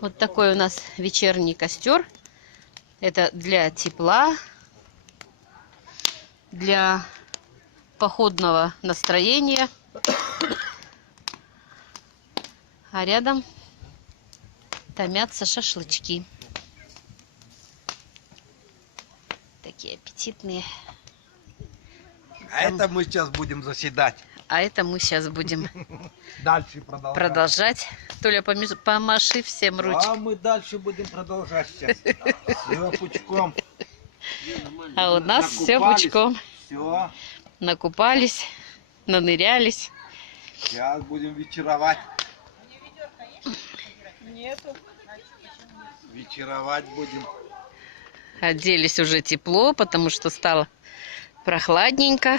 Вот такой у нас вечерний костер. Это для тепла, для походного настроения. А рядом томятся шашлычки. Такие аппетитные. А это мы сейчас будем заседать. А это мы сейчас будем Дальше продолжать. Толя, помаши всем ручкой. А мы дальше будем продолжать сейчас. Все пучком. А у нас все пучком. Все. Накупались, нанырялись. Сейчас будем вечеровать. Нету. Вечеровать будем. Оделись уже тепло, потому что стало прохладненько.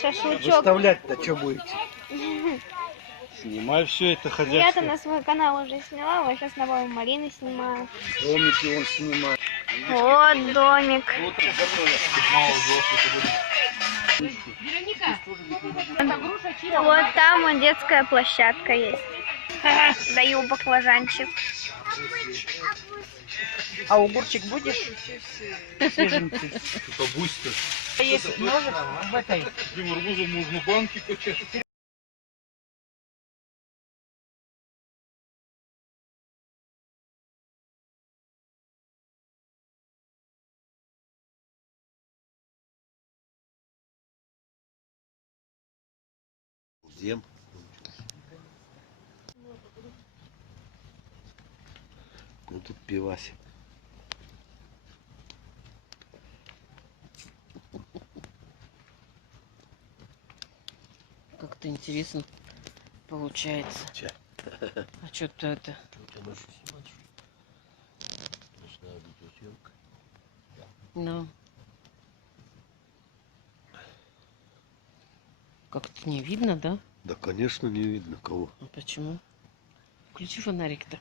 Шашлычок. Выставлять-то что будете? Снимай все это Я-то ходячее. на свой канал уже сняла, вот сейчас на бабу Марины снимаю. Домики он снимает. Вот домик. Вот там вот детская площадка есть. Даю баклажанчик. А огурчик будешь? Свеженький. Это быстро. Есть ножик в этой. Этим арбузом можно банки качать. Зем. Ну тут пивасик. Как-то интересно получается. Ча. А что-то это... Ну. Как-то не видно, да? Да, конечно, не видно кого. А почему? Включи фонарик-то.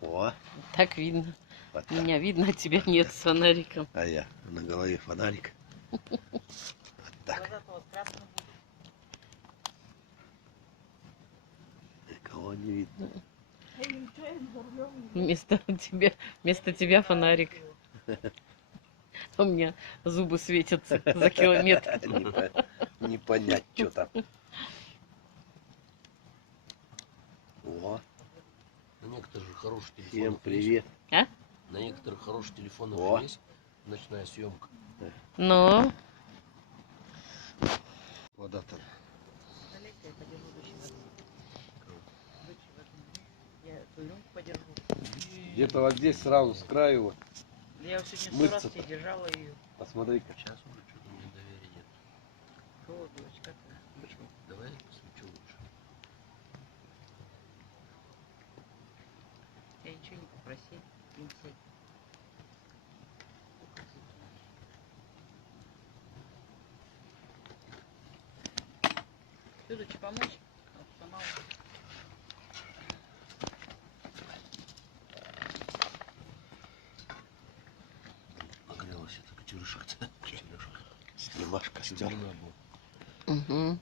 О, Так видно. вот так. Меня видно, а тебя нет с фонариком. А я на голове фонарик. Вот так. Никого не видно. Вместо тебя фонарик. У меня зубы светятся за километр. Не понять, что там. О, На некоторых же хороших всем телефонах привет. А? На некоторых хороших телефонах О. есть ночная съемка. Ну, Вода-то. Где-то вот здесь сразу с краю вот. Я сегодня 100 Мыться-то. раз тебе держала ее. Посмотри-ка. Сейчас уже что-то мне доверия нет. О, дочь, как Давай я посвечу лучше. я ничего не попросил. Принеси. Что, дочь, помочь? Вот, сама. Нагрелась эта кочерышка-то. Снимашка Чуть стер. не надо было. угу.